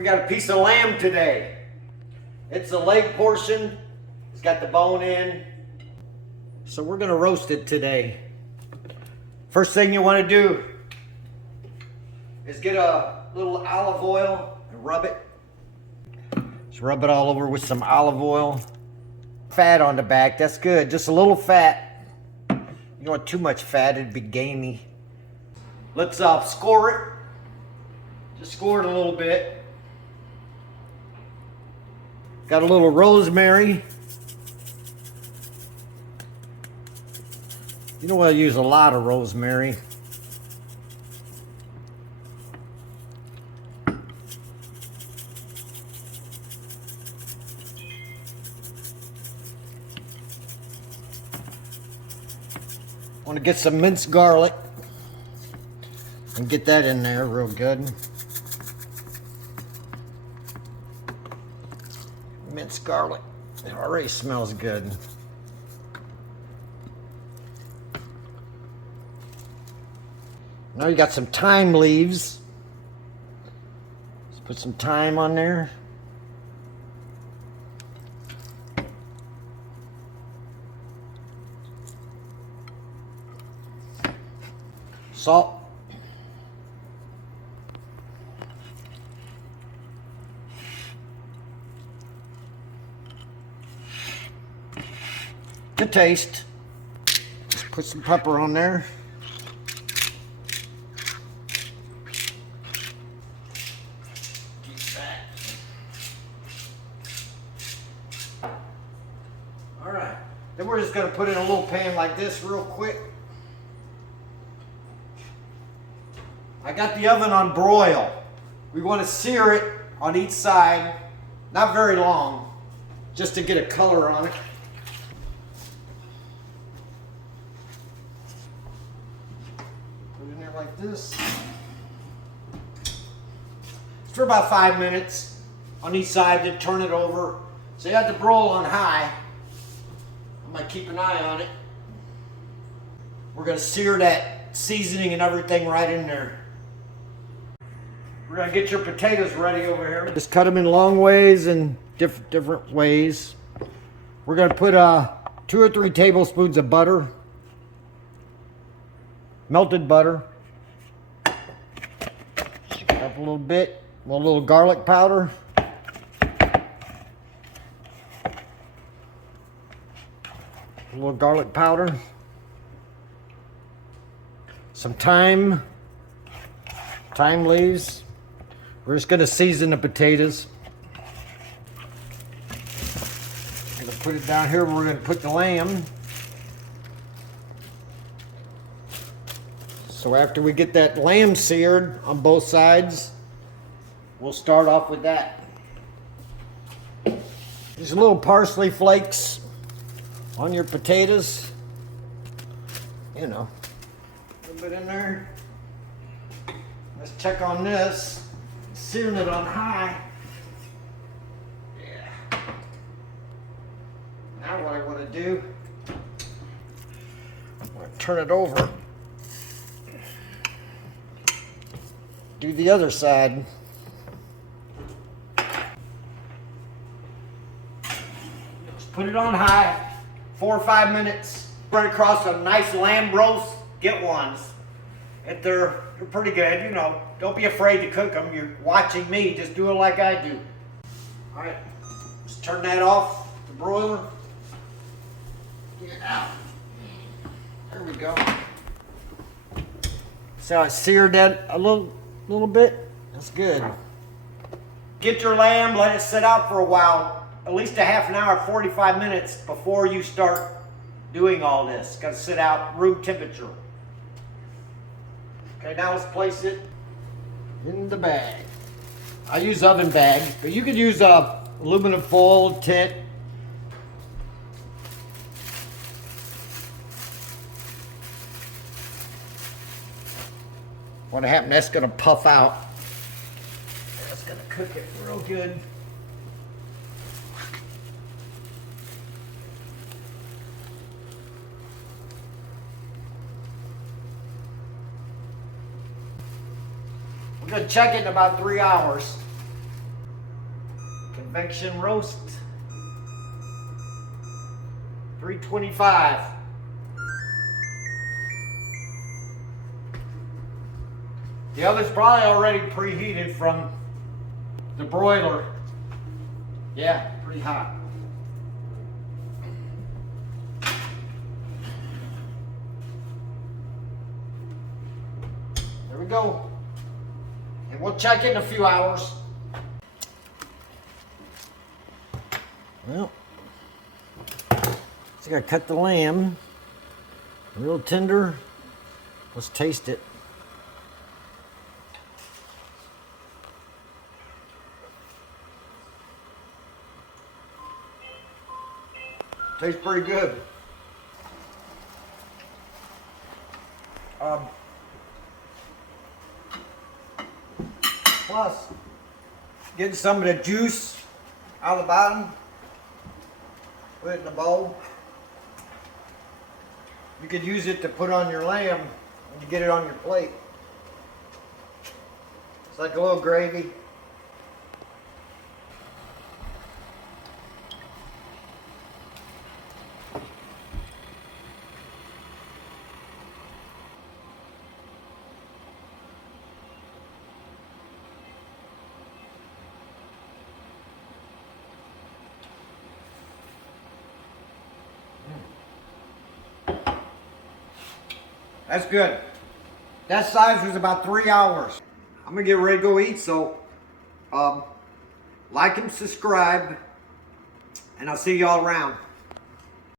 We got a piece of lamb today. It's the leg portion. It's got the bone in. So we're gonna roast it today. First thing you wanna do is get a little olive oil and rub it. Just rub it all over with some olive oil. Fat on the back, that's good. Just a little fat. You don't want too much fat, it'd be gamey. Let's score it. Just score it a little bit. Got a little rosemary. You know I use a lot of rosemary. Want to get some minced garlic and get that in there real good. Minced garlic. It already smells good. Now you got some thyme leaves. Let's put some thyme on there. Salt. To taste. Just put some pepper on there. All right. Then we're just going to put it in a little pan like this real quick. I got the oven on broil. We want to sear it on each side, not very long, just to get a color on it. Put it in there like this. For about 5 minutes on each side, then turn it over. So you have to broil on high. I might keep an eye on it. We're going to sear that seasoning and everything right in there. We're going to get your potatoes ready over here. Just cut them in long ways and different ways. We're going to put 2 or 3 tablespoons of butter. Melted butter. Shake it up a little bit. A little garlic powder. A little garlic powder. Some thyme. Thyme leaves. We're just going to season the potatoes. I'm going to put it down here. We're going to put the lamb. So after we get that lamb seared on both sides, we'll start off with that. These little parsley flakes on your potatoes. You know, a little bit in there. Let's check on this. Searing it on high. Yeah. Now what I want to do, I'm going to turn it over. Do the other side. Just put it on high, 4 or 5 minutes. Run across a nice lamb roast, get ones. If they're pretty good, you know, don't be afraid to cook them. You're watching me, just do it like I do. All right, let's turn that off, the broiler. Get it out. There we go. So I seared that a little bit. That's good. Get your lamb, let it sit out for a while, at least a half an hour, 45 minutes before you start doing all this. Got to sit out room temperature. Okay, now let's place it in the bag. I use oven bag, but you could use aluminum foil, tent. What happened? That's gonna puff out. That's gonna cook it real good. We're going to check it in about 3 hours. Convection roast. 325. The oven's probably already preheated from the broiler. Yeah, pretty hot. There we go. And we'll check in a few hours. Well, so I gotta cut the lamb. Real tender. Let's taste it. Tastes pretty good. Plus, getting some of the juice out of the bottom. Put it in a bowl. You could use it to put on your lamb when you get it on your plate. It's like a little gravy. That's good. That size was about 3 hours. I'm gonna get ready to go eat, so like and subscribe, and I'll see y'all around.